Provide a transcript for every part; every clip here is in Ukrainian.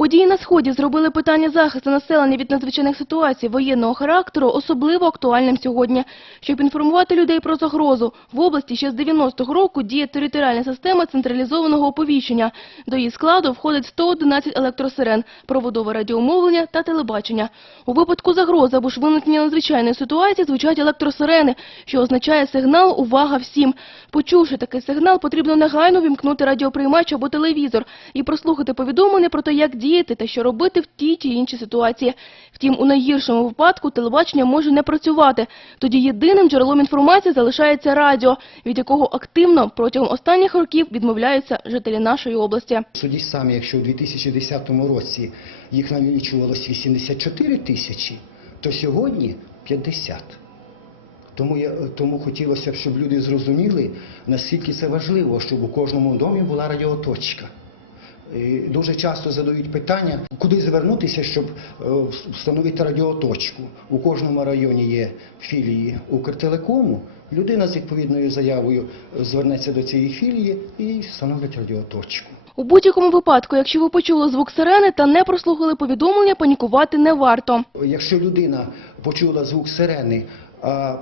Події на сході зробили питання захисту населення від надзвичайних ситуацій воєнного характеру особливо актуальним сьогодні. Щоб інформувати людей про загрозу, в області ще з 90-го року діє територіальна система централізованого оповіщення. До її складу входить 111 електросирен, проводове радіомовлення та телебачення. У випадку загрози або ж виникнення надзвичайної ситуації звучать електросирени, що означає сигнал «Увага всім!». Почувши такий сигнал, потрібно негайно вімкнути радіоприймач або телевізор і прослухати повідомлення про те, як діяти та що робити в тій чи іншій ситуації. Втім, у найгіршому випадку телебачення може не працювати. Тоді єдиним джерелом інформації залишається радіо, від якого активно протягом останніх років відмовляються жителі нашої області. Судіть самі, якщо у 2010 році їх налічувалось 84 тисячі, то сьогодні 50. Тому, я, тому хотілося б, щоб люди зрозуміли, наскільки це важливо, щоб у кожному домі була радіоточка. І дуже часто задають питання, куди звернутися, щоб е, встановити радіоточку. У кожному районі є філії Укртелекому. Людина з відповідною заявою звернеться до цієї філії і встановить радіоточку. У будь-якому випадку, якщо ви почули звук сирени та не прослухали повідомлення, панікувати не варто. Якщо людина почула звук сирени,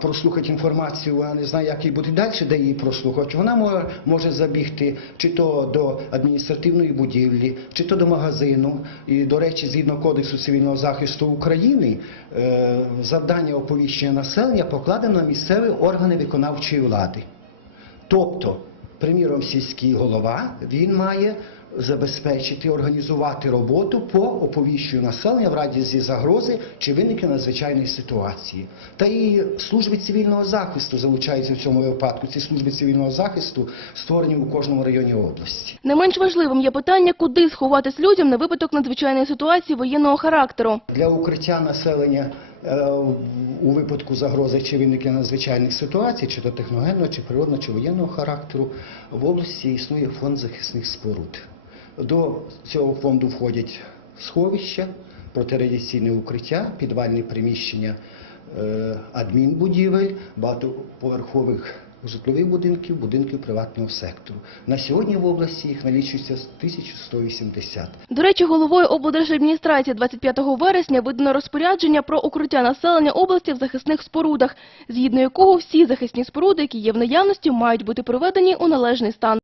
прослухати інформацію, а не знає, як їй буде далі, де її прослухати, вона може, може забігти чи то до адміністративної будівлі, чи то до магазину. І, до речі, згідно Кодексу цивільного захисту України, е, завдання оповіщення населення покладено на місцеві органи виконавчої влади. Тобто, приміром, сільський голова він має забезпечити, організувати роботу по оповіщенню населення в разі загрози чи виникнення надзвичайної ситуації. Та і служби цивільного захисту залучаються в цьому випадку. Ці служби цивільного захисту створені у кожному районі області. Не менш важливим є питання, куди сховатись людям на випадок надзвичайної ситуації воєнного характеру. Для укриття населення у випадку загрози чи виникнення надзвичайних ситуацій, чи то техногенного, чи природного, чи воєнного характеру, в області існує фонд захисних споруд. До цього фонду входять сховища, протирадіаційне укриття, підвальні приміщення е, адмінбудівель, багатоповерхових житлових будинків, будинків приватного сектору. На сьогодні в області їх налічується 1180. До речі, головою облдержадміністрації 25 вересня видано розпорядження про укриття населення області в захисних спорудах, згідно якого всі захисні споруди, які є в наявності, мають бути приведені у належний стан.